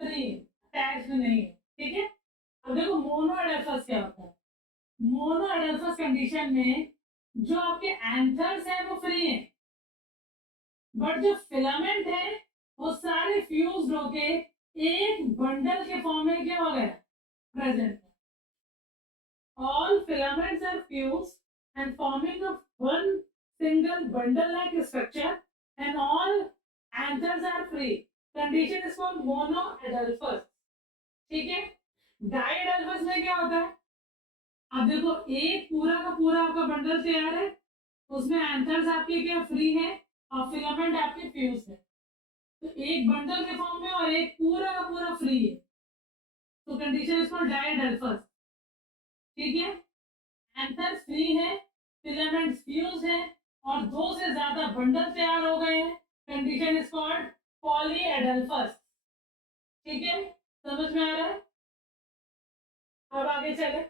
फ्री, अटैच्ड नहीं है। ठीक है, अब देखो मोनो एडल्फस क्या होता है, मोनो एडल्फस कंडीशन में जो आपके एंथर्स हैं वो फ्री हैं, बट जो फिलामेंट है वो सारे फ्यूज्ड होके एक बंडल के फॉर्म में क्या हो गए, present. All filaments are fused and forming a one single bundle-like structure, and all anthers are free. Condition is called monoadelphous. ठीक है, डायडाल्फस में क्या होता है, अब देखो एक पूरा का पूरा आपका बंडल तैयार है, उसमें एंथर्स आपके क्या फ्री है और फिलामेंट आपके फ्यूज है, तो एक बंडल के फॉर्म में और एक पूरा का पूरा फ्री है, तो कंडीशन इसको डायडाल्फस। ठीक है, एंथर फ्री है, फिलामेंट फ्यूज है, और दो से ज्यादा बंडल तैयार हो गए हैं, कंडीशन इज कॉल्ड पॉलीएडल्फस। ठीक है, समझ में आ रहा है, अब आगे चले,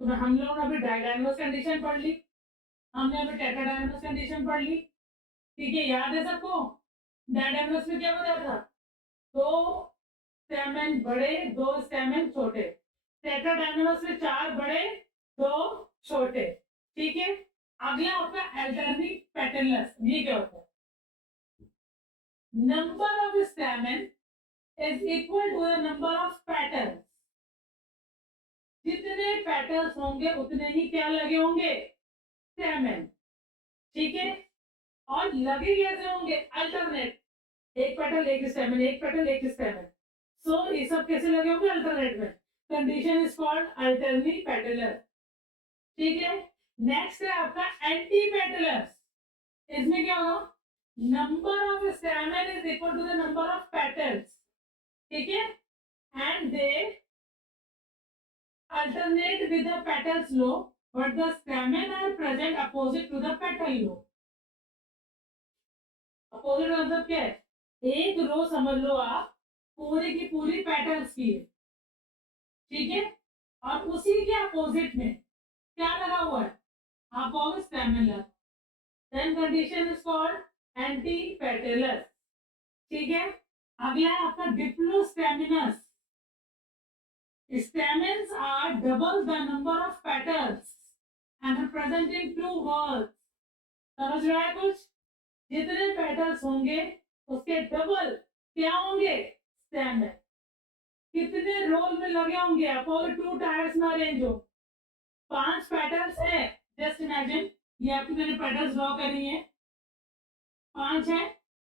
तो हम लोग अभी डायडायनामस कंडीशन पढ़ ली, हमने अभी टेट्राडायनामस कंडीशन पढ़ ली। ठीक है, याद है सबको, डायडायनामस में क्या बताया था, दो स्टेमेन बड़े दो स्टेमेन छोटे, टेट्राडायनामस में चार बड़े दो छोटे। ठीक है, अगला आपका अल्टरनेट पेटर्नस, ये क्या होता है, number of stamen is equal to the number of petals, जितने पेटल्स होंगे उतने ही क्या लगे होंगे, स्टेमेन। ठीक है, और लगे कैसे होंगे, अल्टरनेट, एक पेटल एक स्टेमेन, एक पेटल एक स्टेमेन, सो ये सब कैसे लगे होंगे, अल्टरनेट में, condition is called alternate patellar. ठीक है। नेक्स्ट है आपका एंटी पेटलस। इसमें क्या होगा, number of stamen is equal to the number of petals, ठीक है, and they alternate with the petals low, but the stamen are present opposite to the petal low. Opposite मतलब क्या है, एक रो समझ लो आप पूरी की पूरी पेटल्स की है, ठीक है, और उसी के अपोजिट में क्या लगा हुआ है, आप कहोगे स्टेमन लगा, then condition is called antipetalous, ठीक है। अगला है आपका डिप्लोस्टेमिनस। Stamens are double the number of petals and are present in two whorls. समझ रहा है कुछ, जितने पेटल्स होंगे उसके डबल क्या होंगे, स्टैमेन। कितने रोल में लगे होंगे, अपोलो 2 टायर्स में अरेंज हो, 5 पेटल्स है, जस्ट इमेजिन, ये आपकी मैंने पेटल्स ड्रॉ करी है, 5 है,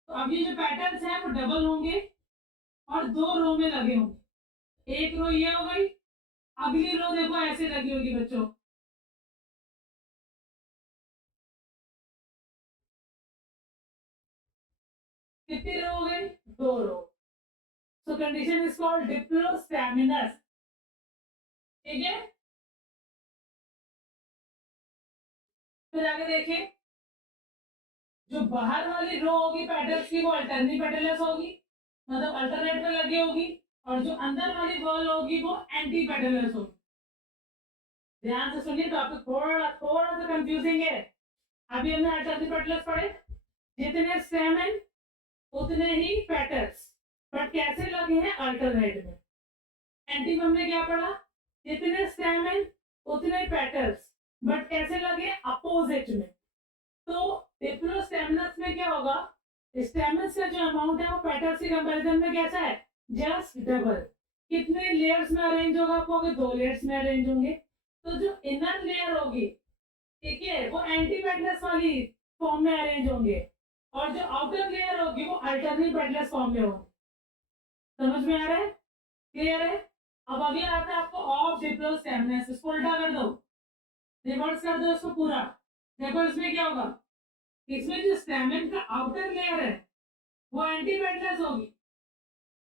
तो अब ये जो पेटल्स हैं वो डबल होंगे और 2 रो में लगे होंगे, एक रो ये हो गई, अगली रो देखो ऐसे लगी होगी बच्चों, कितनी रो हो गई, 2 रो। सो कंडीशन इज कॉल्ड डिप्लोस्टैमिनस, ठीक है। फिर आगे देखिए, जो बाहर वाली रो होगी पेटल्स की वो अल्टरनेट पेटलस होगी, मतलब अल्टरनेट पे लगी होगी, और जो अंदर वाली वॉल होगी वो एंटी पेटलस होगी। ध्यान से सुनिए, टॉपिक थोड़ा थोड़ा सा कंफ्यूजिंग है। अभी हमने अल्टरनेट पेटलस पढ़े, जितने स्टेमन उतने ही पेटल्स, बट कैसे लगे हैं, अल्टरनेट में। एंटी में हमने क्या पढ़ा, जितने स्टेमन उतने पेटल्स, बट कैसे लगे, अपोजिट में। तो डिप्लोस्टेमिनस में क्या होगा, स्टेमन्स का जो अमाउंट है वो पेटल्स की कंपैरिजन में कैसा है, जस्ट डबल। कितने लेयर्स में अरेंज होगा, आपको 2 लेयर्स में अरेंज होंगे। तो जो इनर लेयर होगी, ठीक है, वो एंटी पेटलस वाली फॉर्म में अरेंज होंगे, और जो आउटर लेयर होगी वो अल्टरनेट पेटलस फॉर्म में होगी। समझ में आ रहा है, क्लियर है। अब अगला आता है आपको ऑफ डिप्लोस्टेमिनस, इसको उल्टा कर दो, रिवर्स कर दो इसको पूरा। देखो इसमें क्या होगा, इसमें जो स्टेमन का आउटर लेयर है वो एंटी पेटलस होगी,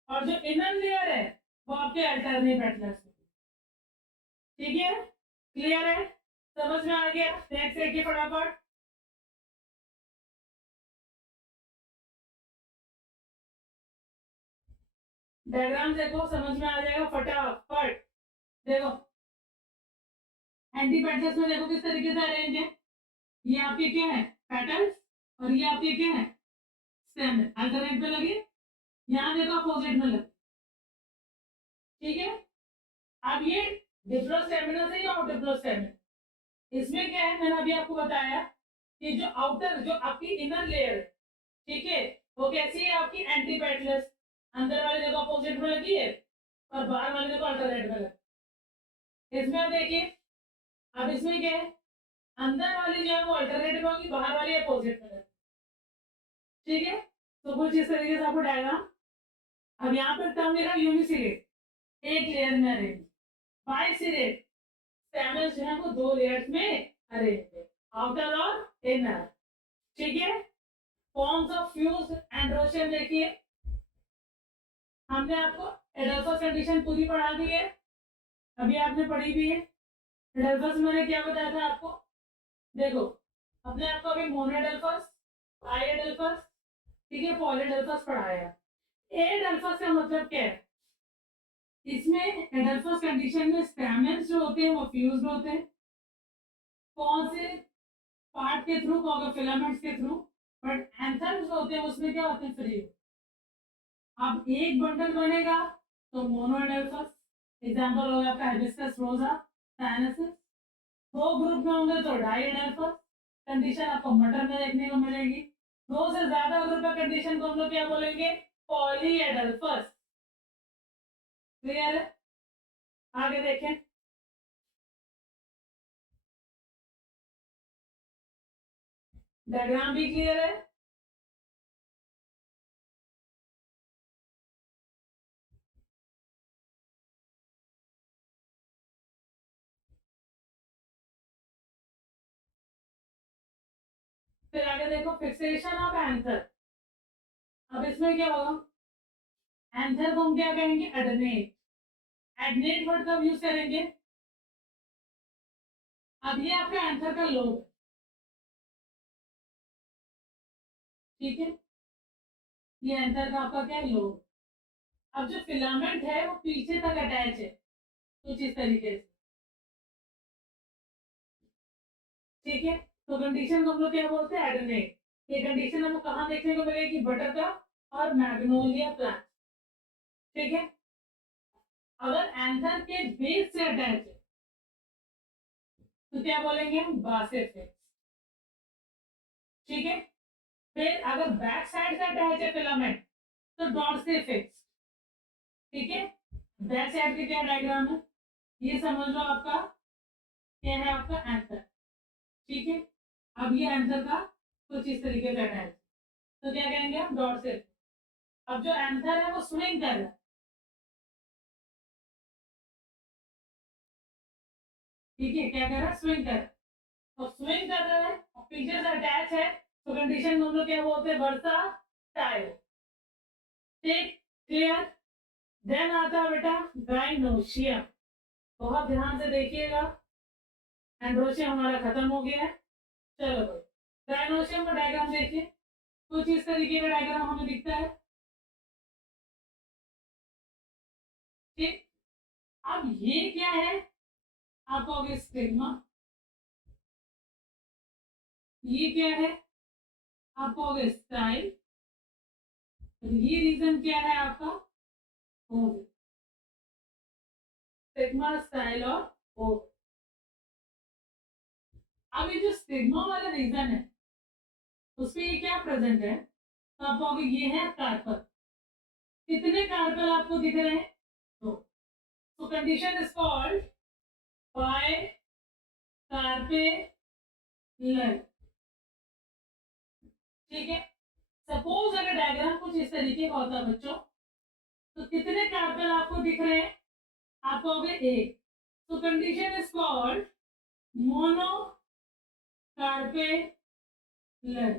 और जो इनर लेयर है वो आपके अल्टरनेट पेटलस होगी, ठीक है, क्लियर है, समझ में आ गया। नेक्स्ट देखिए फटाफट, डायग्राम देखो, समझ में आ जाएगा फटाफट। देखो एंटी पेटलस में देखो किस तरीके से अरेंज है, ये आपके क्या है, पेटल्स, और ये आपके क्या है, स्टेम, अल्टरनेट पे लगे, यहाँ देखो अपोजिट में लगे, ठीक है। अब ये डिप्लोस्टेमिनस है और डिप्लोस्टेमिनस, इसमें क्या है, मैंने अभी आपको बताया कि जो आउटर, जो आपकी इनर लेयर है, ठीक है, वो कैसी है, आपकी एंटी पेटलस, अंदर वाले देखो अपोजिट में लगी है, और बाहर वाले देखो अल्टरनेट में लगी। इसमें आप देखिए, अब इसमें क्या है, अंदर वाली जो है वो अल्टरनेट में होगी, बाहर वाली अपोजिट में लगी, ठीक है। तो कुछ इस तरीके से आपको डायग्राम, अब यहाँ पर टर्म लिखा यूनिसिलेट, एक लेयर में अरेंज, बाइसिलेट, स्टेमन्स जो है वो 2 लेयर्स में अरेंज है, आउटर और इनर, ठीक है। फॉर्म्स ऑफ फ्यूज एंड्रोशन देखिए, हमने आपको एडल्फस कंडीशन पूरी पढ़ा दी है, अभी आपने पढ़ी भी है। एडल्फस मैंने क्या बताया था आपको, देखो अपने आपको अभी मोनोडेल्फस, आईएडेल्फस, ठीक है, पॉलीडेल्फस पढ़ाया। एडेल्फस का मतलब क्या है, इसमें एडल्फस कंडीशन में स्टैमेंस जो होते हैं वो फ्यूज्ड होते हैं, कौन से पार्ट के थ्रू, फिलामेंट्स के थ्रू, बट एंथम्स होते हैं उसमें क्या होते हैं, फ्री। अब एक बंडल बनेगा तो मोनोएडेल्फस, एग्जांपल होगा आपका हिबिस्कस रोजा, साइनसिस। 2 ग्रुप में होंगे तो डाइएडेल्फस, कंडीशन आपको मटर में देखने को मिलेगी। 2 से ज्यादा ग्रुप का कंडीशन को हम लोग क्या बोलेंगे, पॉलीएडेल्फस, क्लियर है। आगे देखें, डायग्राम भी क्लियर है। फिर आगे देखो फिक्सेशन ऑफ एंथर। अब इसमें क्या होगा, एंथर को हम क्या कहेंगे, एडनेट। एडनेट वर्ड कब यूज करेंगे, अब ये आपका एंथर का लोब, ठीक है, ये एंथर का आपका क्या लोब। अब जो फिलामेंट है वो पीछे तक अटैच है कुछ इस तरीके से, ठीक है। तो कंडीशन को हम लोग क्या बोलते हैं, एडनेट। ये कंडीशन हमें कहाँ देखने को मिलेगी, बटर का और मैग्नोलिया प्लांट, ठीक है। अगर एंथर के बेस से अटैच है तो क्या बोलेंगे हम, बासेफिक्स, ठीक है। फिर अगर बैक साइड से अटैच है फिलामेंट तो डॉर्सिफिक्स, ठीक है। बैक साइड के क्या डायग्राम है, ये समझ लो आपका क्या है, आपका एंथर, ठीक है। अब ये एंथर का कुछ इस तरीके से अटैच, तो क्या कहेंगे हम, डॉर्सिफिक्स। अब जो एंथर है वो स्विंग कर रहा है, ठीक है, क्या कर रहा है, स्विंग कर रहा है। तो स्विंग कर रहा है और पीछे से अटैच है, तो कंडीशन हम लोग क्या बोलते हैं, वर्सा टाइल, ठीक, क्लियर। देन आता है बेटा गाइनोशियम, बहुत ध्यान से देखिएगा। एंड्रोशियम हमारा खत्म हो गया है, चलो भाई गाइनोशियम का डायग्राम देखिए, कुछ इस तरीके का डायग्राम हमें दिखता है, ठीक। अब ये क्या है, आप कहोगे स्टिग्मा, ये क्या है, आप कहोगे स्टाइल, ये रीजन क्या है आपका, स्टिग्मा, स्टाइल और ओव। अब ये जो स्टिग्मा वाला रीजन है उसमें ये क्या प्रेजेंट है, तो आप कहोगे ये है कार्पल। कितने कार्पल आपको दिख रहे हैं, तो कंडीशन इज कॉल्ड बाय कार्पेलर, ठीक है। सपोज अगर डायग्राम कुछ इस तरीके का होता बच्चों, तो कितने कार्पेल आपको दिख रहे हैं, आप कहोगे एक, तो कंडीशन इज कॉल्ड मोनो कार्पेलर,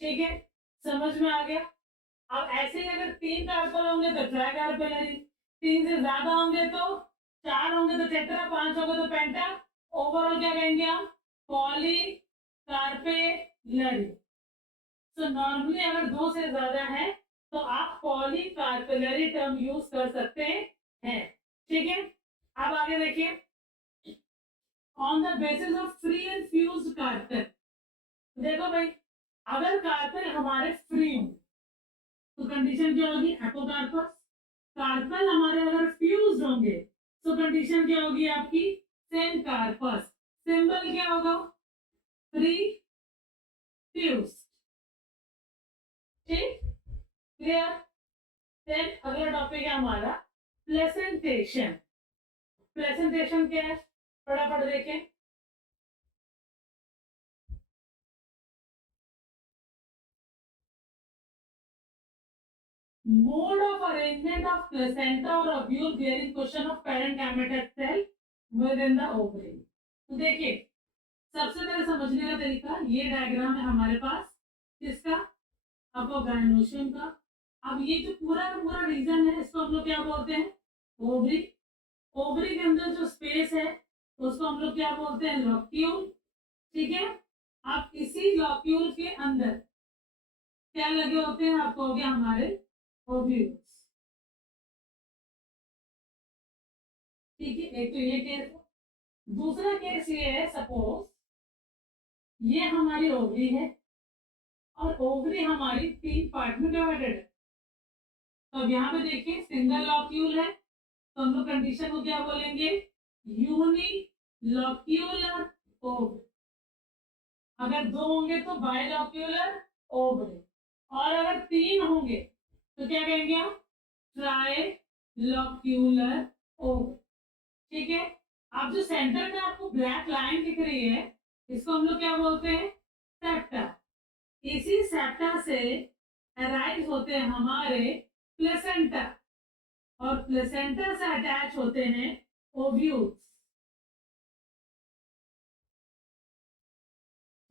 ठीक है, समझ में आ गया। अब ऐसे ही अगर तीन कार्पल होंगे तो ट्राई कार्पेलरी, तीन से ज्यादा होंगे तो, चार होंगे तो टेट्रा, पांच होंगे तो पेंटा, ओवरऑल क्या कहेंगे हम, पॉली कार्पेलरी। तो नॉर्मली अगर दो से ज्यादा है तो आप पॉली कार्पेलरी टर्म यूज कर सकते हैं, ठीक है। अब आगे देखिए, on the basis of free and fused carpel, देखो भाई अगर कार्पेल हमारे फ्री हों तो कंडीशन क्या होगी, एपोकार्पस। कार्पल हमारे अगर फ्यूज होंगे तो कंडीशन क्या होगी आपकी, सेम कार्पस। सिंबल क्या होगा, फ्री फ्यूज, ठीक, क्लियर। देन अगला टॉपिक है हमारा प्लेसेंटेशन। प्लेसेंटेशन क्या है, फटाफट देखें। Mode of arrangement of placenta और ovule bearing question of parent gameted cell within the ovary. तो देखिए सबसे पहले समझने का तरीका, ये डायग्राम है हमारे पास किसका, आपको गायनोशियम का। अब ये जो पूरा का पूरा रीजन है इसको हम लोग क्या बोलते हैं, ओवरी। ओवरी के अंदर जो स्पेस है उसको हम लोग क्या बोलते हैं, लॉक्यूल, ठीक है। अब इसी लॉक्यूल के अंदर क्या लगे होते हैं, आपको हो गया हमारे ओव्यूल्स, ठीक है। एक तो ये केस, दूसरा केस ये है, सपोज ये हमारी ओवरी है और ओवरी हमारी तीन पार्ट में डिवाइडेड है। तो अब यहाँ पे देखिए सिंगल लॉक्यूल है तो हम लोग कंडीशन को क्या बोलेंगे, यूनी लॉक्यूलर ओवरी। अगर दो होंगे तो बायलॉक्यूलर ओवरी, और अगर तीन होंगे तो क्या कहेंगे हम, ट्राई लॉक्यूलर ओवरी, ठीक है। अब जो सेंटर में आपको ब्लैक लाइन दिख रही है इसको हम लोग क्या बोलते हैं, सेप्टा। इसी सेप्टा से अराइज होते हैं हमारे प्लेसेंटा, और प्लेसेंटा से अटैच होते हैं ओव्यूल्स,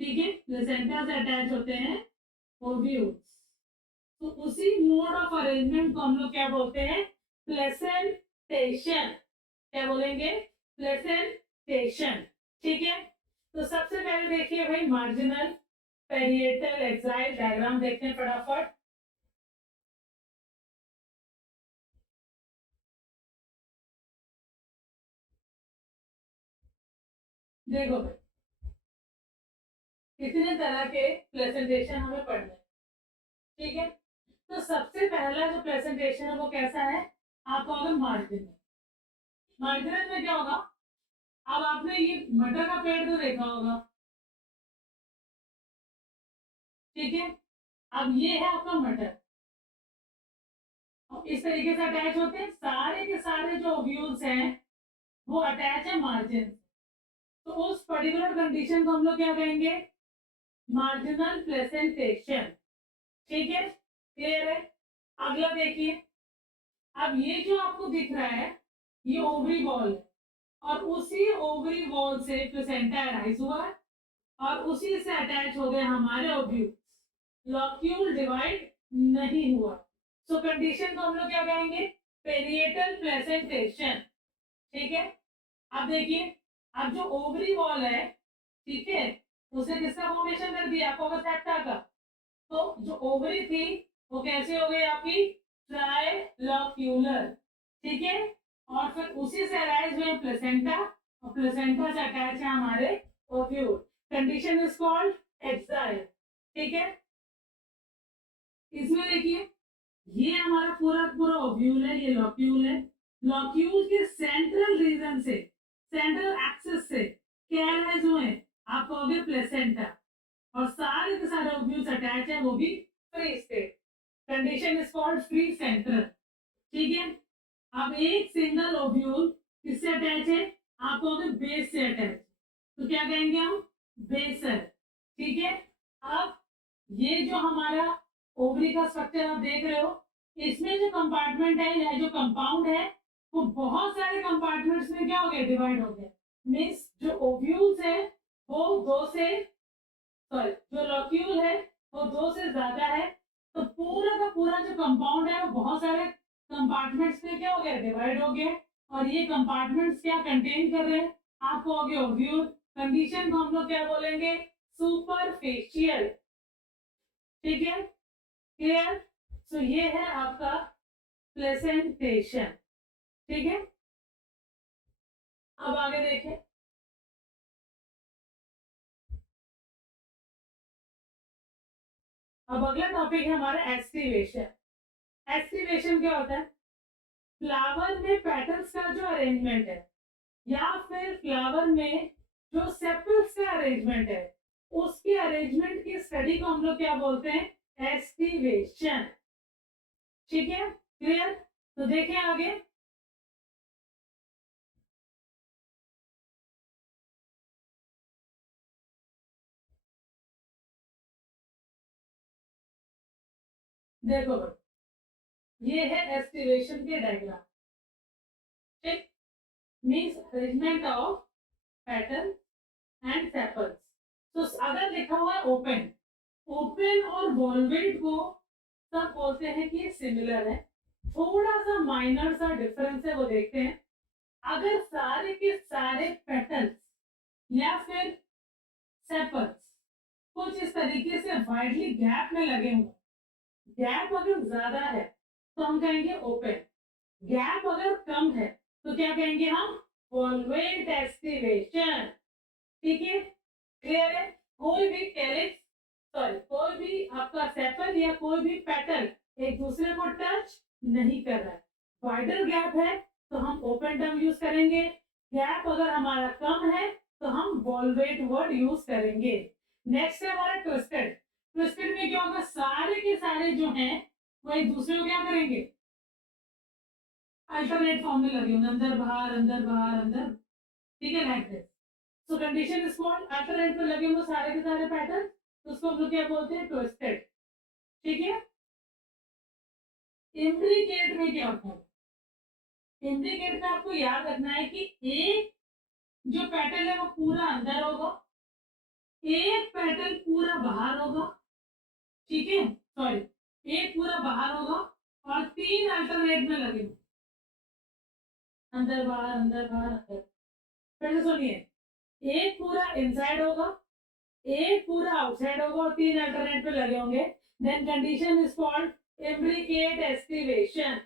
ठीक है, प्लेसेंटा से अटैच होते हैं ओव्यूल्स। तो उसी मोड ऑफ अरेंजमेंट को हम लोग क्या बोलते हैं, प्लेसेंटेशन। क्या बोलेंगे, प्लेसेंटेशन। ठीक है, तो सबसे पहले देखिए भाई मार्जिनल पेरिएटल एक्साइल डायग्राम देखते हैं फटाफट। देखो भाई कितने तरह के प्रेजेंटेशन हमें पढ़ने, ठीक है। तो सबसे पहला जो प्रेजेंटेशन है वो कैसा है, आपका होगा मार्जिनल। मार्जिनल में क्या होगा, अब आपने ये मटर का पेड़ तो देखा होगा, ठीक है। अब ये है आपका मटर, इस तरीके से अटैच होते हैं सारे के सारे जो ओव्यूल्स हैं वो अटैच है मार्जिन। तो उस पर्टिकुलर कंडीशन को हम लोग क्या कहेंगे, मार्जिनल प्रेजेंटेशन। ठीक है, क्लियर है। अगला देखिए, अब ये जो आपको दिख रहा है ये ओवरी वॉल है, और उसी ओवरी वॉल से प्लेसेंटा अराइज हुआ है, और उसी से अटैच हो गए हमारे ओव्यूल्स। लॉक्यूल डिवाइड नहीं हुआ। सो कंडीशन को हम लोग क्या कहेंगे, पेरिएटल प्लेसेंटेशन। ठीक है, अब देखिए, अब जो ओवरी वॉल है, ठीक है, उसे किसका फॉर्मेशन कर दिया, आपको सेप्टा का। तो जो ओवरी थी वो कैसे हो गई आपकी, ट्राइलॉक्यूलर। ठीक है, और फिर उसी से अराइज हुए प्लेसेंटा, और प्लेसेंटा से अटैच है हमारे ovule. Condition is called axile. ठीक है, इसमें देखिए ये हमारा पूरा पूरा ओव्यूल है, ये लॉक्यूल है। लॉक्यूल के सेंट्रल रीजन से, सेंट्रल एक्सिस से क्या अराइज हुए, आप कहोगे प्लेसेंटा, और सारे के सारे ओव्यूल्स अटैच है, वो भी free state. Condition is called free central. ठीक है, अब एक सिंगल ओव्यूल किससे अटैच है, आप कहोगे बेस से अटैच, तो क्या कहेंगे हम, बेसल। ठीक है, अब ये जो हमारा ओवरी का स्ट्रक्चर आप देख रहे हो, इसमें जो कंपार्टमेंट है या जो कंपाउंड है वो बहुत सारे कंपार्टमेंट्स में क्या हो गया, डिवाइड हो गया। मीन्स जो ओव्यूल्स है वो दो से, सॉरी जो लॉक्यूल है वो दो से ज्यादा है, तो पूरा का पूरा जो कंपाउंड है वो बहुत सारे कंपार्टमेंट्स में क्या हो गया, डिवाइड हो गया। और ये कंपार्टमेंट्स क्या कंटेन कर रहे हैं, आप कहोगे ओव्यूल। कंडीशन को हम लोग क्या बोलेंगे, सुपरफिशियल। ठीक है, क्लियर। सो ये है आपका प्लेसेंटेशन। ठीक है, अब आगे देखें। अब अगला टॉपिक है हमारा एस्टिवेशन। एस्टिवेशन क्या होता है, फ्लावर में पेटल्स का जो अरेंजमेंट है, या फिर फ्लावर में जो सेपल्स का अरेंजमेंट है, उसके अरेंजमेंट की स्टडी को हम लोग क्या बोलते हैं, एस्टिवेशन। ठीक है, क्लियर। तो देखें आगे, देखो ये है एस्टिवेशन के डायग्राम। ठीक, means arrangement of petal and sepals. तो अगर लिखा हुआ है ओपन, ओपन और वॉल्वेट को सब बोलते हैं कि सिमिलर है। थोड़ा सा माइनर सा डिफरेंस है वो देखते हैं। अगर सारे के सारे पेटल्स या फिर सेपल्स कुछ इस तरीके से वाइडली गैप में लगे हुए, गैप अगर ज्यादा है तो हम कहेंगे ओपन, गैप अगर कम है तो क्या कहेंगे हम, वॉल्वेट एस्टिवेशन। ठीक है, क्लियर है। कोई भी कैलिक्स, सॉरी कोई भी आपका सेपल या कोई भी पेटल एक दूसरे को टच नहीं कर रहा है, वाइडर गैप है तो हम ओपन टर्म यूज करेंगे, गैप अगर हमारा कम है तो हम वॉल्वेट वर्ड यूज करेंगे। नेक्स्ट है हमारा ट्विस्टेड। ट्विस्टेड में क्या होगा, सारे के सारे जो हैं वो एक दूसरे को क्या करेंगे, अल्टरनेट फॉर्म में लगे होंगे, अंदर बाहर अंदर बाहर अंदर। ठीक है, like this. So condition is called, alternate पे लगे होंगे सारे के सारे पैटर्न, तो उसको हम लोग क्या बोलते हैं, ट्विस्टेड। ठीक है, इम्ब्रिकेट में क्या होता है, इम्ब्रिकेट में आपको याद रखना है कि एक जो पैटर्न है वो पूरा अंदर होगा, एक पेटल पूरा बाहर होगा, ठीक है, सॉरी एक पूरा बाहर होगा और 3 अल्टरनेट में लगेंगे, अंदर बाहर अंदर बाहर अंदर। फिर से सुनिए, एक पूरा इनसाइड होगा, एक पूरा आउटसाइड होगा और 3 अल्टरनेट पे लगे होंगे, then condition is called imbricate aestivation,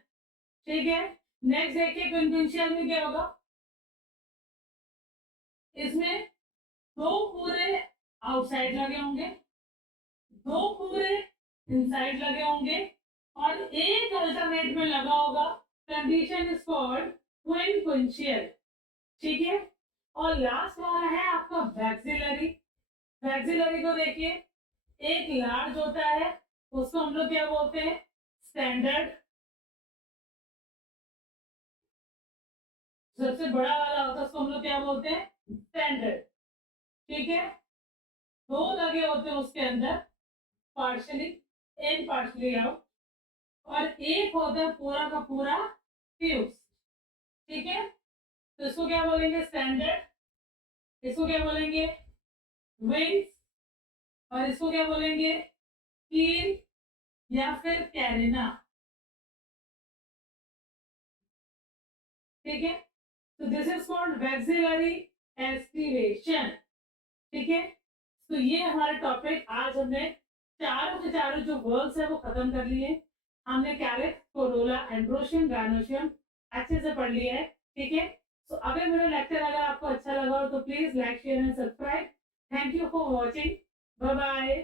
ठीक है। नेक्स्ट देखिए क्विंटेंशियल में क्या होगा, इसमें 2 पूरे आउटसाइड लगे होंगे, 2 पूरे इनसाइड लगे होंगे और एक अल्टरनेट में लगा होगा, कंडीशन इज कॉल्ड क्विंटेंशियल, ठीक है। और लास्ट वाला है आपका वैक्सिलरी। वैक्सिलरी को देखिए, एक लार्ज होता है उसको हम लोग क्या बोलते हैं, स्टैंडर्ड। सबसे बड़ा वाला होता है उसको हम लोग क्या बोलते हैं, स्टैंडर्ड, ठीक है। 2 लगे होते हैं उसके अंदर, पार्शली इन पार्शली आउट, और एक होता है पूरा का पूरा फ्यूज, ठीक है। तो इसको क्या बोलेंगे, स्टैंडर्ड, इसको क्या बोलेंगे, विंग्स, और इसको क्या बोलेंगे, कील या फिर कैरिना, ठीक है। तो this is called vexillary aestivation, ठीक है। तो ये हमारे टॉपिक, आज हमने चारों के चारों जो वर्ड्स है वो खत्म कर लिए। हमने कैरेट, कोरोला, एंड्रोशियम, गायनोशियम अच्छे से पढ़ लिया है, ठीक है। तो अगर मेरा लेक्चर अगर आपको अच्छा लगा हो तो please like share and subscribe. Thank you for watching, bye bye.